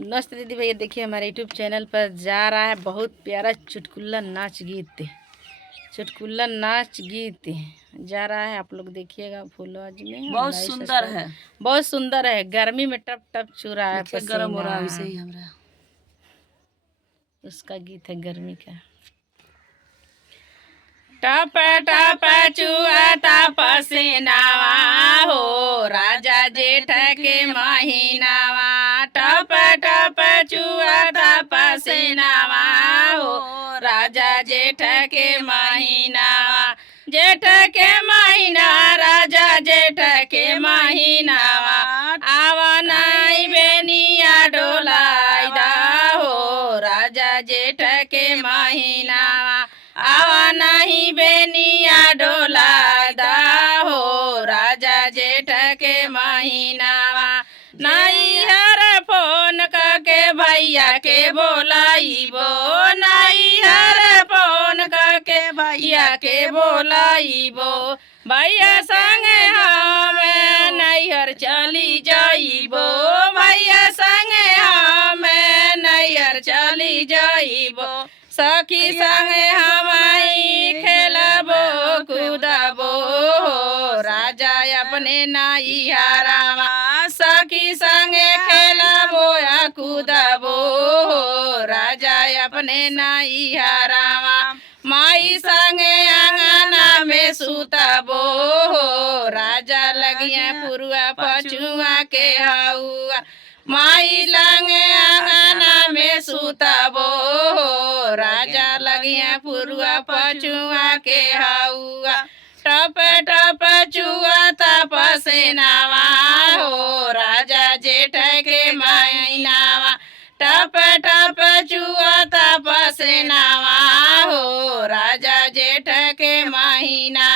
नमस्ते दीदी भैया, देखिए हमारे यूट्यूब चैनल पर जा रहा है बहुत प्यारा चुटकुला नाच गीत। चुटकुला नाच गीत जा रहा है, आप लोग देखिएगा फुलवाज में। बहुत सुंदर है, बहुत सुंदर है। गर्मी में टप टप चू रहा है देखिए गरम हो रहा है पसीना। वैसे ही हमरा। उसका गीत है गर्मी का। टप टप चुआता पसीनावा हो राजा जेठ के महीनावा। टप टप चुआता पसीनावा हो राजा जेठ के महीनावा। जेठ के महीना राजा जेठ के महीनावा। आवा नाई बेनिया डोलाई दा हो राजा जेठ के महीनावा। आवा नहीं बेनिया डोला दा हो राजा जेठ के महीनावा। नहीं हर फोन करके भैया के बोलाइबो। नहीं हर फोन करके भैया के बोलाइबो। भैया संगे हमें नैहर चली जाइबो। भैया संगे हमें नैहर चली जाइबो। सखी संगे हमाई खेलबो कूदबो राजा अपने नैहरावा। सखी संगे खेलबो या कूदबो राजा अपने नैहरावा। माई संगे आंगना में सुतबो राजा लगिया पुरुआ पछुआ के हौआ। माई लंगे आंगना में सुतबो राजा लगिया पुरुआ पछुआ के हौआ। टप टप चुआता पसीनावा हो राजा जेठ के महीनावा। टप टप चुआता पसीनावा हो राजा जेठ के महीना।